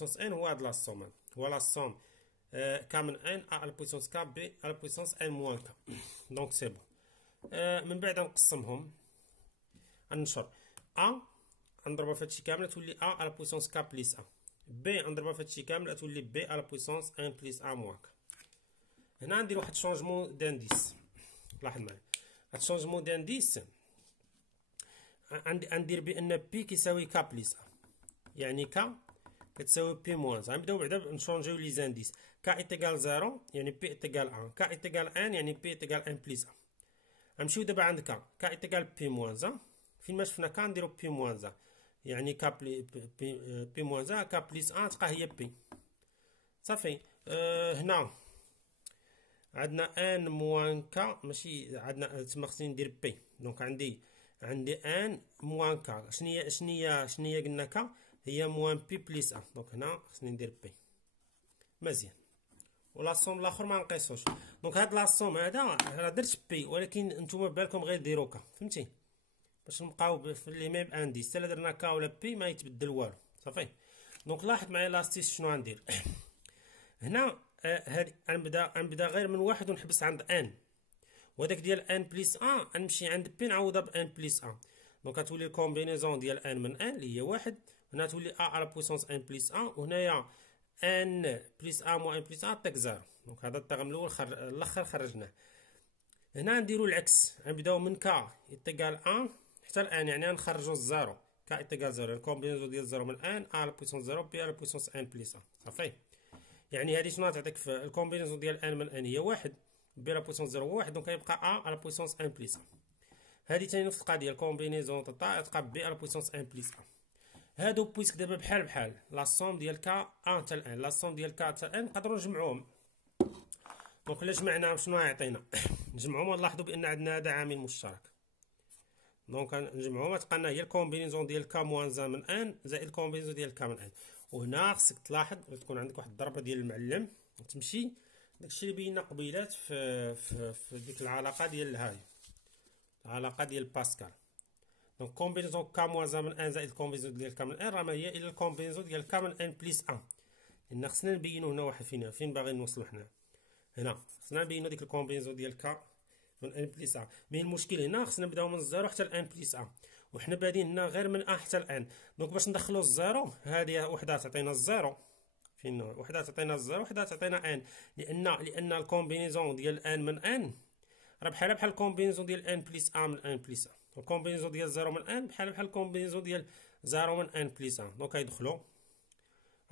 بويسونس ان هو هاد لا سوم، هو لا سوم كا من ان ا على بويسونس كا بي على بويسونس ان موان كا. دونك سي بون. من بعد نقسمهم، ننشر ا نضربها في هادشي كامل تولي ا على بويسونس كا بليس ا، بي نضربها في هادشي كامل تولي بي على بويسونس ان بليس ا موان كا. هنا ندير واحد شونجمون دانديس، لاحظ معايا هاد شونجمون دانديس غندير بان بي كيساوي كا بليس ا، يعني كا كتساوي بي موان. غنبداو بعدا نشونجيو لي زانديس. كا ايتيغال زيرو يعني بي ايتيغال ان، كا ايتيغال ان يعني بي ايتيغال ان بليس ان. غنمشيو دابا عند كا ايتيغال بي موان زا، فين ما شفنا كا نديرو بي موان زا، يعني كا بي موان زا كا بليس ان تبقى هي بي صافي. هنا عندنا ان موان كا، ماشي عندنا تما خصني ندير بي. دونك عندي ان موان كا، شنيا قلنا كا هي موان بي بليس ان. دونك هنا خصني ندير بي مزيان، ولا صوم الاخر ما نقيسوش. دونك هاد لا صوم هذا راه درت بي، ولكن نتوما بالكم غير ديرو كا، فهمتي، باش نبقاو في لي ميم انديس. حتى الا درنا كا ولا بي ما يتبدل والو صافي. دونك لاحظ معايا لاستيس شنو غندير. هنا هادي غنبدا غير من واحد ونحبس عند ان، وهداك ديال ان بليس ان غنمشي عند بي نعوضها بان بليس ان. دونك غتولي الكومبينيزون ديال ان من ان اللي هي واحد، هنا تولي ا على بويسونس ان بليس ان، وهنايا ان بليس ان موان ان بليس ان تاك زيرو. دونك هذا الطرم الاول الاخر خرجناه. هنا نديرو العكس، غنبداو من كا يتيكال ان حتى الان، يعني غنخرجو الزيرو. كا يتيكال زيرو الكومبينيزون ديال زيرو من ان ا على بويسونس زيرو بي على بويسونس ان بليس ان صافي. يعني هادي شنو غتعطيك في الكومبينيزون ديال ان من ان هي واحد، بي على بويسونس زيرو هو واحد، دونك غيبقى ا على بويسونس ان بليس ان. هادي تاني نفس القضيه، الكومبينيزون تبقى بي على بويسونس ان بليس ان. هادو بويسك دابا بحال لا سوم ديال كا ان حتى الان، لا سوم ديال كا حتى الان نقدروا نجمعوهم. دونك الا جمعناهم شنو غيعطينا؟ نجمعوهم ونلاحظوا بان عندنا هذا عامل مشترك. دونك نجمعوهم تبقى لنا هي الكومبينيزون ديال كا موان زان من ان زائد الكومبينيزون ديال كا من ان. وهنا خصك تلاحظ تكون عندك واحد الضربه ديال المعلم وتمشي داكشي اللي بينا قبيلات في ديك العلاقه ديال هاي العلاقه ديال باسكال. دونك كومبينيزون كا موان زان من ان زائد الكومبينيزون ديال كا من ان راه ما هي الا الكومبينيزون ديال كا من ان بليس ان. لان خصنا نبينو هنا واحد فين باغي نوصلو حنا. هنا خصنا نبينو ديك الكومبينيزون ديال كا من ان بليس ان، مي المشكل هنا خصنا نبداو من الزيرو حتى الان بليس ان، وحنا بادين هنا غير من ان حتى الان. دونك باش ندخلو الزيرو، هذه وحده تعطينا الزيرو، فين وحده تعطينا الزيرو وحده تعطينا ان، لان الكومبينيزون ديال ان من ان راه بحال الكومبينيزون ديال ان بليس ان من ان بليس ان، الكومبينيزون ديال زيرو من ان بحال الكومبينيزون ديال زيرو من ان بليس ان. دونك غيدخلو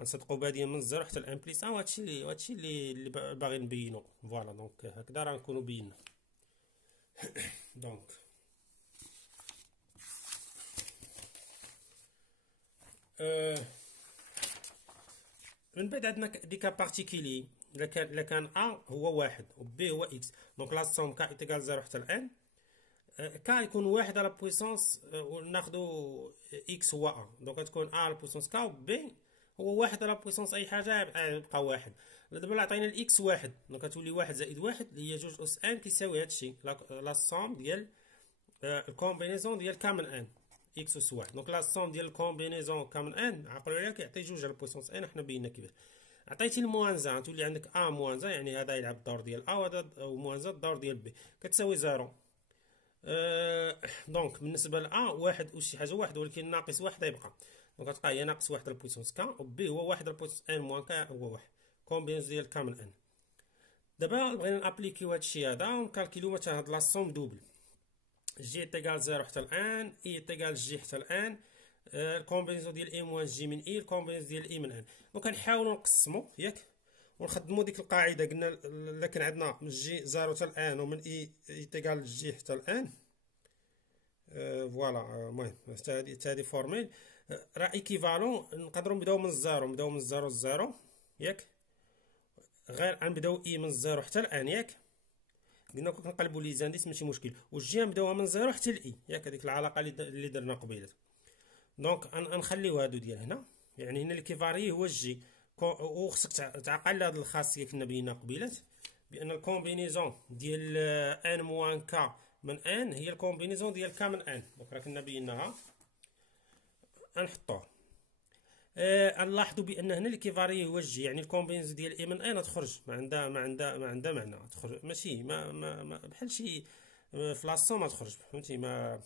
غنصدقوا بادين من الزيرو حتى الان بليس ان، وهادشي اللي باغي نبينو. فوالا دونك هكذا راه نكونوا بينا. دونك من بعد عندنا دي كا بارتيكولي، الا كان ا هو واحد و بي هو اكس. دونك لا سوم كا ايتيكال زيرو حتى الان، كا يكون واحد على بويسونس وناخدو اكس هو ا، دونك تكون ا على بويسونس كا و بي هو واحد على بويسونس اي حاجه يبقى واحد. دابا عطينا الاكس واحد، دونك تولي واحد زائد واحد اللي هي جوج اس ان كيساوي هادشي لا سوم ديال الكومبينيزون ديال كا من ان اكس اس واحد. دونك لا سوم ديال الكومبينيزون كا من ان عقلوا عليها كيعطي جوج على بويسونس ان، حنا بينا كيفاش. عطيتي الموانزا تولي عندك ا موانزا، يعني هذا يلعب الدور ديال ا وهذا موانزا الدور ديال بي، كتساوي زيرو. دونك بالنسبه ل ا واحد وشي حاجه واحد، ولكن ناقص واحد يبقى، دونك غتبقى هي ناقص واحد على بويسونس كا، و بي هو واحد على بويسونس ان موان كا هو واحد، كومبينيزون ديال كا من ان. دابا بغينا نابليكيو هادشي هذا ونكالكيليو مثلا هاد لا سوم دوبل، جي تيغال زيرو حتى الان، اي تيغال جي حتى الان، الكومبينيزون ديال اي موان جي من اي، الكومبينيزون ديال اي من ان. دونك كنحاولوا نقسموا ياك ونخدموا ديك القاعده قلنا الا كان عندنا من جي زيرو حتى الان ومن اي تيغال جي حتى الان. فوالا المهم حتى هادي فورميل راه ايكيفالون، نقدروا نبداو من الزيرو للزيرو ياك، غير غنبداو اي من الزيرو حتى الان ياك، قلنا كنقلبوا لي زانديس ماشي مشكل، والجي نبداوها من زيرو حتى لاي ياك، هذيك العلاقه اللي درنا قبيله. دونك نخليو هادو ديال هنا، يعني هنا اللي كيفاري هو الجي، وخصك تعقل هاد الخاصيه كنا بينا قبيلات بان الكومبينيزون ديال ان موان كا من ان هي الكومبينيزون ديال كا من ان. دونك راه كنا بيناها نحطوه. نلاحظوا بان هنا اللي كيفاري هو الجي، يعني الكومبينزون ديال اي من اين تخرج، ما عندها معنى، تخرج ماشي بحال شي في لاصوم ما تخرج، فهمتي؟ ما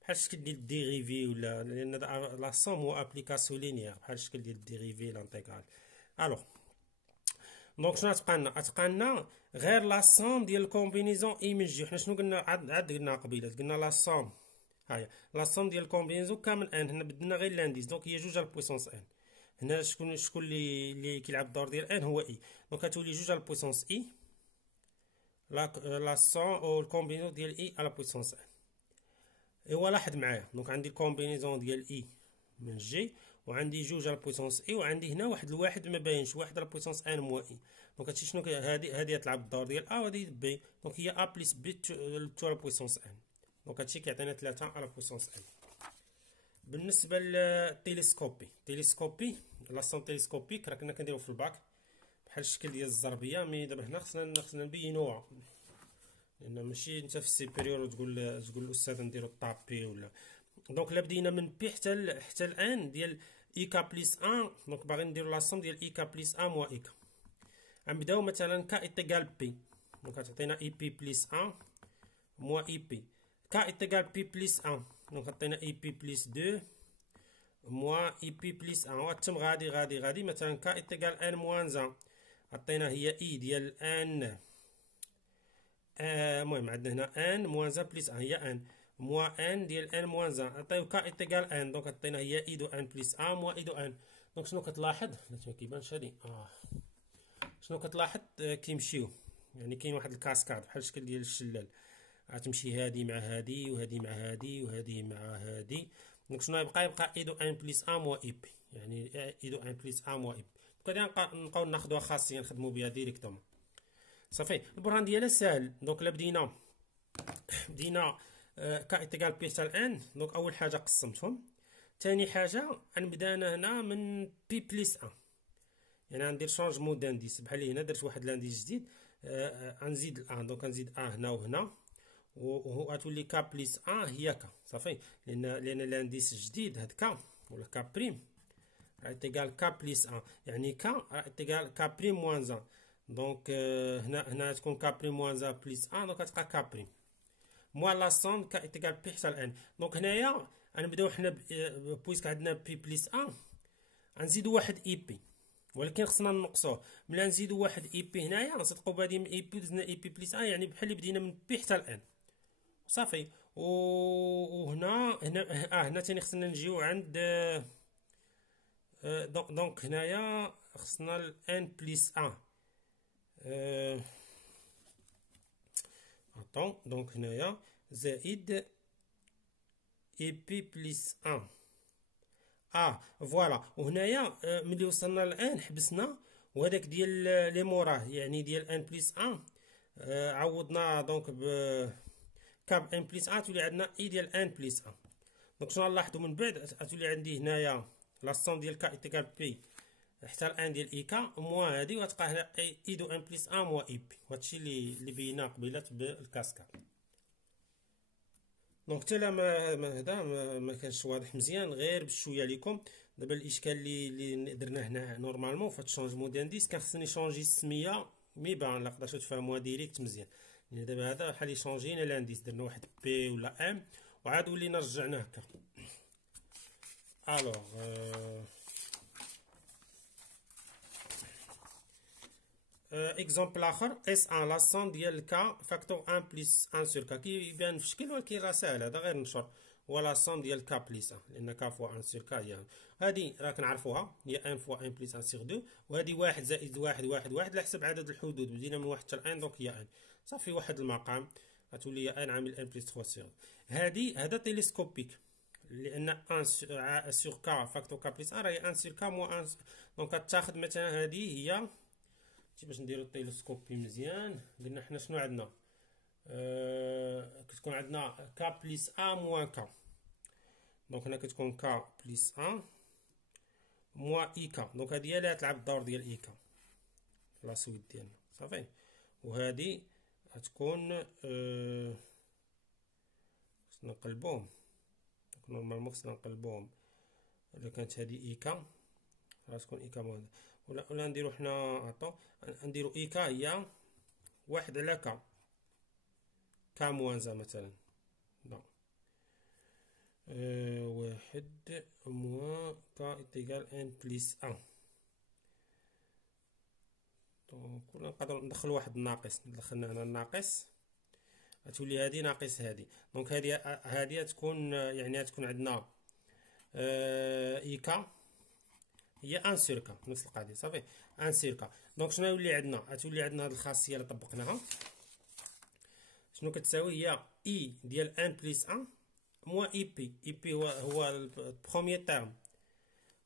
بحال الشكل ديال الديريفي، ولا لان لاصوم هو ابليكاسيون لينيير بحال الشكل ديال الديريفي لانتيغرال. الوغ دونك شنو غتبقى لنا؟ غتبقى لنا غير لا سوم ديال الكومبينيزون اي من جي. حنا شنو قلنا؟ عاد قلنا قبيله، قلنا لا سوم، هاهي لا سوم ديال الكومبينيزون كامل ان. هنا بدلنا غير لانديس، دونك هي جوج على البويسونس ان. هنا شكون اللي كيلعب الدور ديال ان؟ هو اي، دونك غتولي جوج على البويسونس اي لا سوم او الكومبينيزون ديال اي على بويسونس ان. ايوا لاحظ معايا، دونك عندي الكومبينيزون ديال اي من جي، وعندي جوج على بويسونس اي، وعندي هنا واحد الواحد ما باينش، واحد على بويسونس ان موا اي. دونك هادشي شنو هادي تلعب الدور ديال ا، وهادي بي، دونك هي ا بليس بي تو على بويسونس ان. دونك هادشي كيعطينا 3 على بويسونس ان. بالنسبه للتيليسكوبي لاصون تيليسكوبيك راه كنا كنديرو في الباك بحال الشكل ديال الزربيه، مي دابا هنا خصنا نبينوها، لان ماشي انت في السيبيريور تقول الاستاذ نديرو الطابي ولا. دونك لا بدينا من بي حتى الان ديال اي كا بليس 1، دونك باغي نديرو لاصوم ديال اي كا بليس 1 موا اي كا. غنبداو مثلا كا ايتيغال بي، دونك غتعطينا اي بي بليس 1 موا اي بي. كا ايتيغال بي بليس 1، دونك عطينا اي بي بليس 2 موا اي بي بليس 1. وتم غادي مثلا كا ايتيغال ان موان 1، عطينا هي اي ديال ان، المهم عندنا هنا ان موان 1 بليس 1 هي ان موا ان ديال ان موان 1، عطيو كا ايتيغال ان، دونك عطينا هي اي دو ان بليس 1 موا اي دو ان. دونك شنو كتلاحظ؟ ما كيبانش هادي شنو كتلاحظ؟ كيمشيو، يعني كاين واحد الكاسكاد بحال الشكل ديال الشلال، غتمشي هادي مع هادي وهادي مع هادي وهادي مع هادي. دونك شنو يبقى اي دو ان بليس 1 موا اي بي، يعني اي دو ان بليس 1 موا اي بي. كدا نبقاو ناخدوها خاصيه نخدمو بها ديريكتومون. صافي البرهان ديالها ساهل. دونك لا بدينا كا ايتيغال بي حتى ان، دونك اول حاجه قسمتهم. ثاني حاجه غنبدا انا هنا من بي بليس 1، يعني غندير شونجمون دانديس، بحال هنا درت واحد لانديس جديد، غنزيد الان، دونك غنزيد ان هنا وهنا، وغتولي كا بليس 1 هي كا. صافي لان لانديس جديد هاد كا ولا كا بريم ايتيغال كا بليس 1، يعني كا ايتيغال كا بريم موان 1. دونك هنا تكون كا بريم موان 1 بليس 1، دونك غتبقى كا بريم موا لاصون كا ايتيغال بي حتى الان. دونك هنايا غنبداو حنا بويسك عندنا بي بليس 1، غنزيدو واحد اي بي، ولكن خصنا نقصوه. ملي نزيدو واحد اي بي هنايا نصدقوا بادي من اي بي دزنا اي بي بليس 1، يعني بحال اللي بدينا من بي حتى الان. صافي هنا ثاني خصنا نجيو عند دونك هنايا خصنا الان بليس 1 دونك هنايا زائد اي بي بليس 1 فوالا. وهنايا ملي وصلنا الان حبسنا، وهذاك ديال لي موراه يعني ديال ان بليس 1 عوضنا دونك ب كاب ان بليس 1 تولي عندنا اي ديال ان بليس 1. دونك شنو نلاحظوا من بعد؟ تولي عندي هنايا لاصون ديال كا ايتيغال بي حتى الان ديال اي كا موا هادي، وغتبقى هنا اي دو ان بليس 1 موا اي بي. وهادشي اللي بينا قبيلات بالكاسكاد. دونك حتى لا ما كانش واضح مزيان غير بشويه ليكم. دابا الاشكال اللي درناه هنا نورمالمون فهاد الشونجمون دانديس كان خصني شونجي السميه، مي بان لا قدرتو تفهموها ديريكت مزيان. يعني دابا هذا بحال اللي شونجينا لانديس، درنا واحد بي ولا ام وعاد ولينا رجعناه هكا. الوغ اكزومبل اخر اس ان لاصون ديال كا فاكتور 1 بليس 1 سور كا. كيبان في شكل ولكن راه ساهل، هذا غير نشر. هو لاصون ديال كا بليس 1، لان كا فوا 1 سور كا هي هادي راه كنعرفوها، هي 1 فوا 1 بليس 1 سور 2، وهادي 1 زائد 1 1 1 على حسب عدد الحدود، بدينا من 1 حتى 1 دونك هي 1. صافي واحد المقام غتولي 1 عامل 1 بليس 3 سور. هذا تيليسكوبيك، لان 1 سور كا فاكتور كا بليس 1 راهي 1 سور كا موا 1. دونك غتاخد مثلا هذه هي باش نديرو التيلسكوبي مزيان. قلنا حنا شنو عندنا؟ كتكون عندنا كا بليس ا موان كا، دونك هنا كتكون كا بليس ا موا اي كا. دونك هادي هي اللي غتلعب الدور ديال اي كا في لاسويت ديالنا. صافي وهادي غتكون خصنا نقلبوهم، نورمالمون خصنا نقلبوهم. الا كانت هادي اي كا غتكون اي كا موان، ولا نديرو حنا عطو نديرو اي كا هي واحد على كا، كا موان مثلا. لا واحد موان كا إيتيغال ان بليس ان. دونك ولا نقدرو ندخل واحد الناقص، دخلنا هنا الناقص غتولي هادي ناقص هادي. دونك هادي تكون يعني تكون عندنا اي كا هي ان سور كا، نفس القضيه صافي ان سور كا. دونك شنو يولي عندنا؟ غتولي عندنا هاد الخاصيه اللي طبقناها شنو كتساوي؟ هي اي ديال ان بليس ان موان اي بي. اي بي هو البروميير تيرم.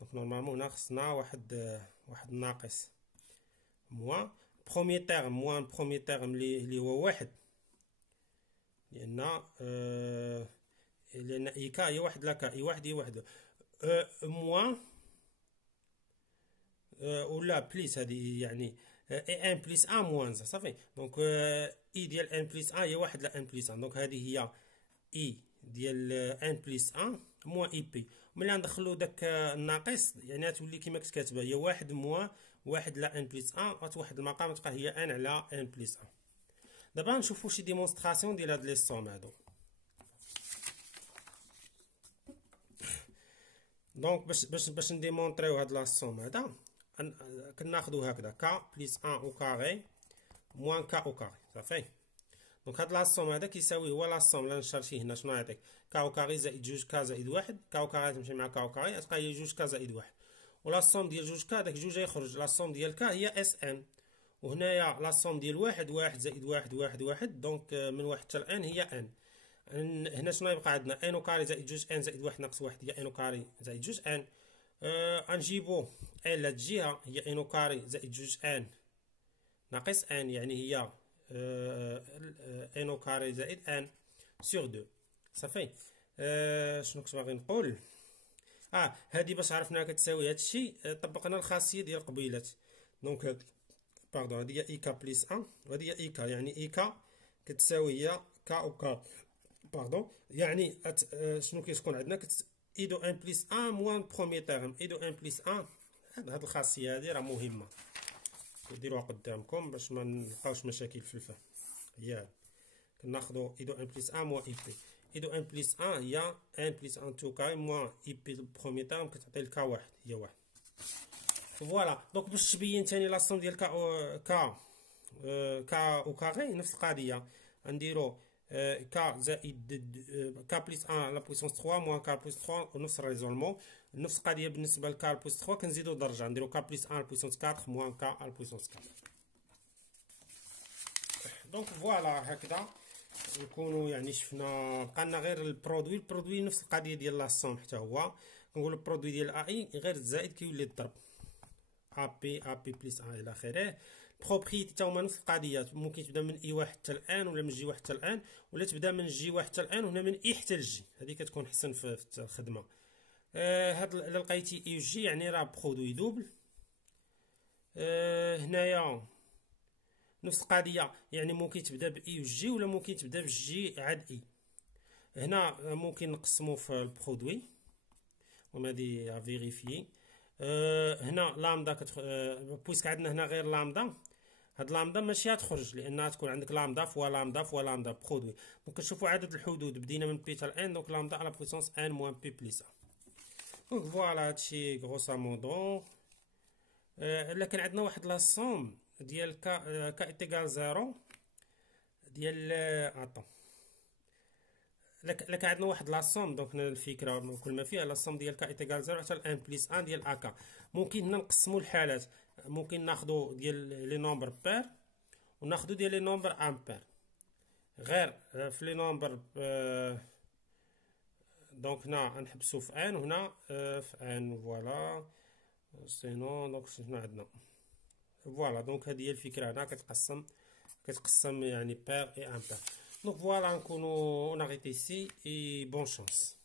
دونك نورمالمون هنا خصنا واحد الناقص موان بروميير تيرم موان بروميير تيرم اللي هو واحد، لان اي كا هي واحد لا كا، اي واحد هي واحد موان ولا بليس هذه يعني اي ان بليس ان موان صافي. دونك اي ديال ان بليس ان هي واحد لا ان بليس ان. دونك هذه هي اي ديال ان بليس ان موان اي بي. ملي ندخلو داك الناقص يعني غتولي كيما كنت كاتبه هي واحد موان واحد لا ان بليس ان، غتوحد المقام تبقى هي ان على ان بليس ان. دابا نشوفو شي ديمونستراسيون ديال هاد لي سوم هادو. دونك باش نديمونطريو هاد لا سوم هذا كناخدو هكذا كا بليس ان او كاري موان كا او كاري صافي. دونك هاد لا سوم هذا كيساوي هو لا سوم اللي نشرشيه هنا شنو يعطيك؟ كا او كاري زائد جوج كا زائد واحد. كا او كاري تمشي مع كا او كاري تبقى هي جوج كا زائد واحد، ولا سوم ديال جوج كا داك جوج يخرج. لا سوم ديال كا هي اس ان، وهنايا لا سوم ديال واحد زائد واحد. دونك من واحد حتى لان هي ان. هنا شنو يبقى عندنا؟ ان او كاري زائد جوج ان زائد واحد ناقص واحد هي ان او كاري زائد جوج ان. غنجيبو ان لهاد الجهه هي ان او كاري زائد جوج ان ناقص ان، يعني هي ان او كاري زائد ان سور دو صافي. شنو كنت باغي نقول؟ هادي باش عرفناها كتساوي هادشي طبقنا الخاصيه ديال قبيلات. دونك باردون هادي هي اي كا بليس ان وهادي هي اي كا، يعني اي كا كتساوي هي كا او كا باردون. يعني شنو كيكون عندنا؟ اي دو ان بليس ان موان بروميير تيرم. اي دو ان بليس ان هاد الخاصيه هادي راه مهمه ديروها قدامكم باش ما نلقاوش مشاكل في الفهم. هي كناخدو اي دو ان بليس ان موان اي بي. اي دو ان بليس ان هي ان بليس ان تو كاي موان اي بي البروميير تيرم كتعطي لك واحد هي واحد. فوالا دونك باش تبين ثاني لا سوم ديال كا او كاري نفس القضيه نديرو كا زائد كا بليس 1 على بويسونس 3 موان كا بليس 3 ونفس الريزولمون. نفس القضيه بالنسبه لكا بليس 3 كنزيدو درجه نديرو كا بليس 1 على بويسونس 4 موان كا على بويسونس 4. دونك فوالا هكذا نكونوا يعني شفنا بقالنا غير البرودوي نفس القضيه ديال لا سوم حتى هو كنقول البرودوي ديال اي غير الزائد كيولي الضرب ا بي بليس ا الى اخره. بروبريتي تا هما نفس القضيه، ممكن تبدا من اي واحد حتى الان ولا من جي واحد حتى الان، ولا تبدا من جي واحد حتى الان وهنا من اي حتى لجي. هذه كتكون حسن في الخدمه. هاد الا لقيتي اي وجي يعني راه برودوي دوبل. هنايا نفس القضيه، يعني ممكن تبدا باي وجي ولا ممكن تبدا بجي عاد اي. هنا ممكن نقسمو في البرودوي وهادي فيريفيي. هنا لامدا بويسك عندنا هنا غير لامدا، هاد لامدا ماشي غتخرج لانها تكون عندك لامدا فوا لامدا فوا لامدا برودوي. دونك كنشوفوا عدد الحدود بدينا من بي حتى ان، دونك لامدا على بويسونس ان موان بي بليس. دونك فوالا هادشي غروسا مودو. لكن عندنا واحد لا سوم ديال كا ايتيغال زيرو ديال اطون. لك عندنا واحد لا سوم. دونك الفكره كل ما فيها لا سوم ديال كا ايتيغال زيرو حتى ان بليس ان ديال اكا. ممكن هنا نقسموا الحالات، ممكن ناخذوا ديال لي نومبر بير وناخذوا ديال لي نومبر امبير. غير في لي نومبر دونك هنا نحبسوا في ان وهنا في ان فوالا. سينو دونك شنو عندنا؟ فوالا دونك هذه هي الفكره. هنا كتقسم يعني بير اي امبير. دونك فوالا نكونوا اون اريتي سي اي بون شانس.